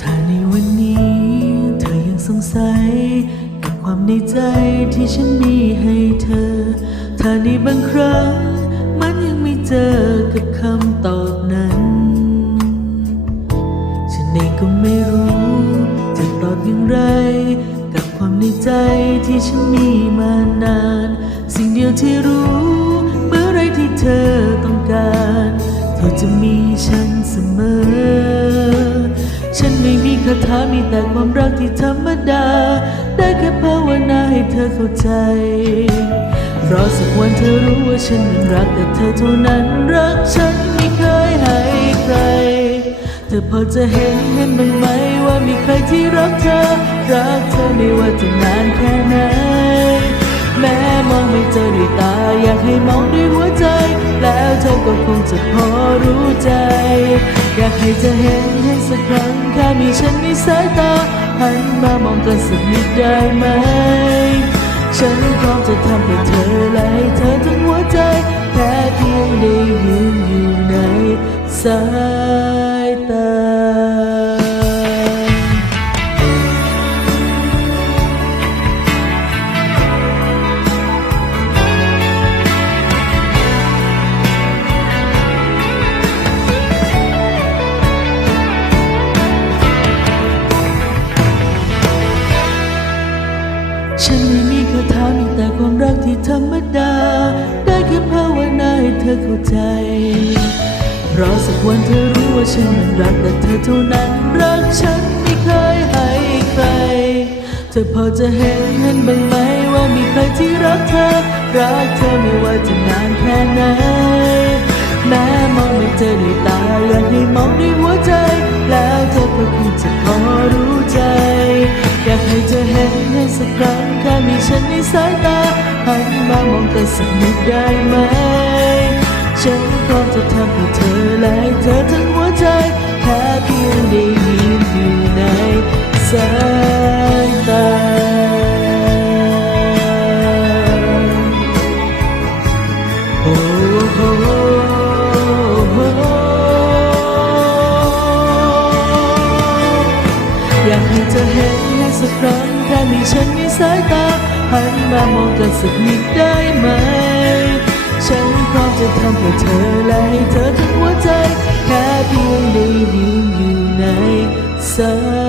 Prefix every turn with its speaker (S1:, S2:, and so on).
S1: ถ้าในวันนี้เธอยังสงสัย กับความในใจที่ฉันมีให้เธอ ถ้าในบางครั้งมันยังไม่เจอกับคำตอบนั้น ฉันเองก็ไม่รู้จะตอบอย่างไร กับความในใจที่ฉันมีมานาน สิ่งเดียวที่รู้ เธอต้องการ เธอจะมีฉันเสมอ ฉันไม่มีคาถามีแต่ความรักที่ธรรมดา ได้แค่ภาวนาให้เธอเข้าใจ รอสักวันเธอรู้ว่าฉันยังรักแต่เธอเท่านั้นรักฉันไม่เคยให้ใคร เธอพอจะเห็นเห็นบ้างไหมว่ามีใครที่รักเธอ รักเธอไม่ว่าจะนานแค่ไหน อยากให้เธอเห็นให้สักครั้งแค่มีฉันในสายตาหันมามองกันสักนิดได้ไหม ฉันพร้อมจะทำเพื่อเธอและให้เธอทั้งหัวใจแค่เพียงได้ยืนอยู่ในสาย ฉันไม่มีคาถามีแต่ความรักที่ธรรมดา ได้แค่ภาวนาให้เธอเข้าใจ รอสักวันเธอรู้ว่าฉันนั้นรักแต่เธอเท่านั้น รักฉันไม่เคยให้ใคร เธอพอจะเห็นเห็นบ้างไหมว่ามีใครที่รักเธอ รักเธอไม่ว่าจะนานแค่ไหน แม้มองไม่เจอด้วยตาอยากให้มองด้วยหัวใจ แล้วเธอก็คงจะพอรู้ หันมามองกันสักนิดได้ไหม ฉันพร้อมจะทำเพื่อเธอและให้เธอทั้งหัวใจแค่เพียงได้ยืนอยู่ในสายตาโอ้โหอยากให้เธอเห็นให้สักครั้งแค่มีฉันในสายตา หันมามองกันสักนิดได้ไหม ฉันพร้อมจะทำเพื่อเธอและให้เธอทั้งหัวใจ แค่เพียงได้ยืนอยู่ในสาย